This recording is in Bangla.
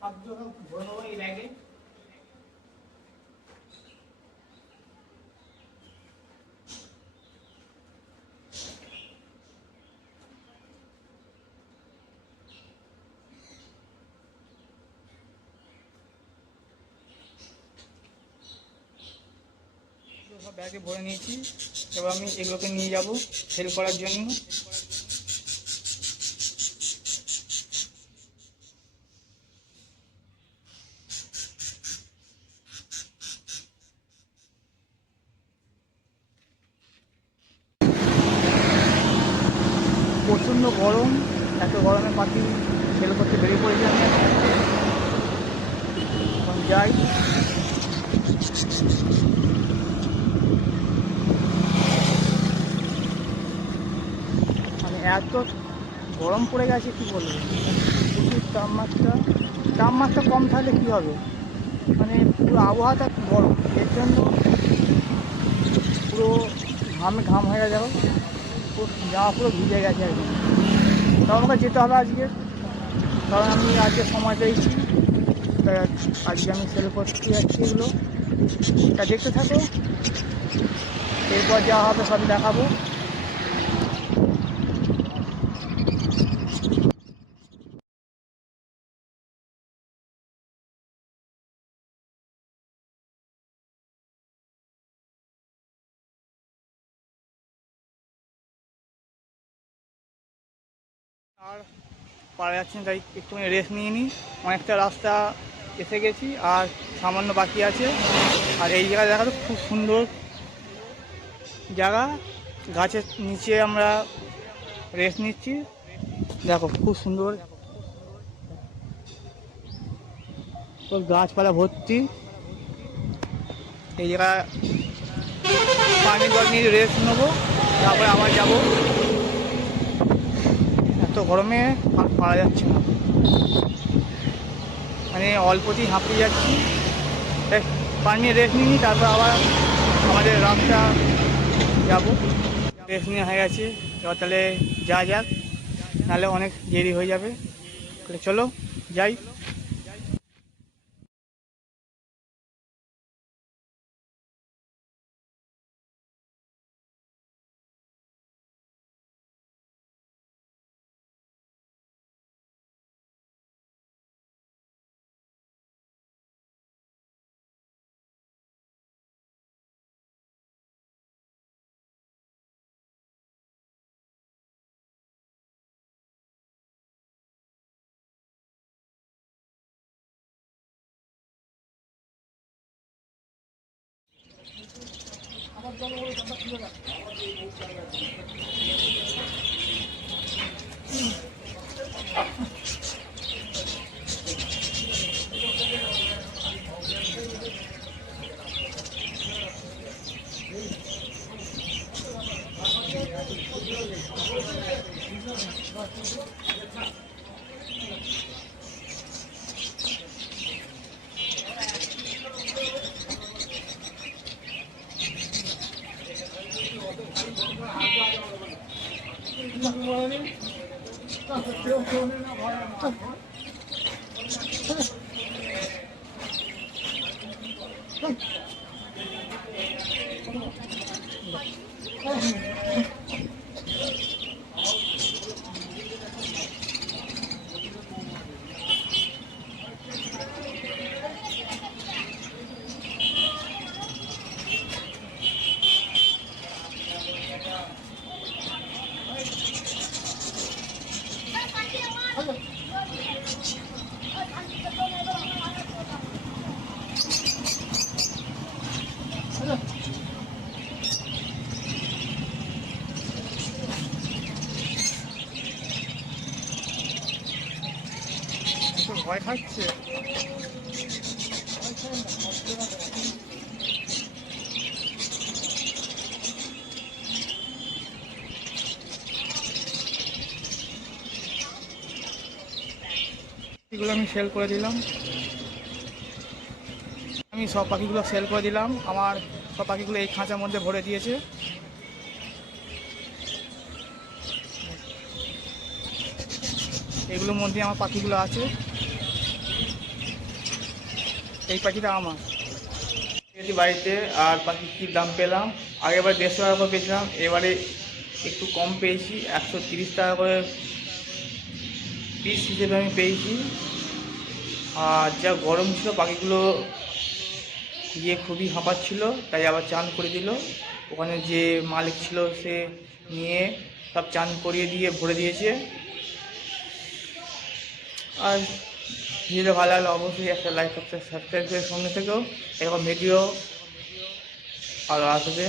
খাদ্য সব ভরে নেবো এই ব্যাগে। সব ব্যাগে ভরে নিয়েছি, এবার আমি এগুলোকে নিয়ে যাব সেল করার জন্য। প্রচণ্ড গরম, এত গরমে পাখি সেল করতে বেরিয়ে পড়েছি আমি এখন যাই। মানে এত গরম পড়ে গেছে কি বলবো, প্রচুর তাপমাত্রা কম থাকলে কী হবে, মানে পুরো আবহাওয়াটা গরম, এর জন্য পুরো ঘাম হয়ে যাবে, পুরো জামা পুরো ভিজে গেছে একদম। তাও আমাকে যেতে হবে আজকে, কারণ আমি আজকে সময় পেয়েছি, তাই আজকে আমি সেল করতে যাচ্ছি এগুলো। তা দেখতে থাকো, এরপর যা হবে সবই দেখাবো। আর পারা যাচ্ছে না, তাই একটুখানি রেস্ট নিয়ে নিই। অনেকটা রাস্তা এসে গেছি, আর সামান্য বাকি আছে। আর এই জায়গায় দেখা তো খুব সুন্দর জায়গা, গাছের নিচে আমরা রেস্ট নিচ্ছি। দেখো খুব সুন্দর, তো গাছপালা ভর্তি। এই জায়গা পানির জল নিয়ে রেস্ট নেবো, তারপরে আবার যাবো। এত গরমে আর পারা যাচ্ছে না, মানে অল্পতেই হাঁপিয়ে যাচ্ছি। পানি রেস্ট নিই, তারপর আবার আমাদের রাস্তা যাবো। রেস্ট নেওয়া হয়ে গেছে, এবার তাহলে যাক, নাহলে অনেক দেরি হয়ে যাবে। তাহলে চলো যাই। ভয় খাচ্ছে, এগুলো আমি সেল করে দিলাম। আমি সব পাখিগুলো সেল করে দিলাম, আমার সব পাখিগুলো এই খাঁচার মধ্যে ভরে দিয়েছে। এগুলোর মধ্যে আমার পাখিগুলো আছে। এই পাখিটা আমার বাড়িতে। আর পাখি কী দাম পেলাম, আগেরবার 150 টাকা করে পেয়েছিলাম, এবারে একটু কম পেয়েছি, 130 টাকা করে পিস হিসেবে আমি পেয়েছি। আর যা গরম ছিল পাখিগুলো খুবই হাঁপাচ্ছিল, তাই আবার চান করে দিল। ওখানে যে মালিক ছিল সে নিয়ে সব চান করিয়ে দিয়ে ভরে দিয়েছে। আর ভিডিও ভালো লাগলে অবশ্যই একটা লাইক সাবস্ক্রাইবের সঙ্গে থেকেও এরকম ভিডিও আরও আসবে।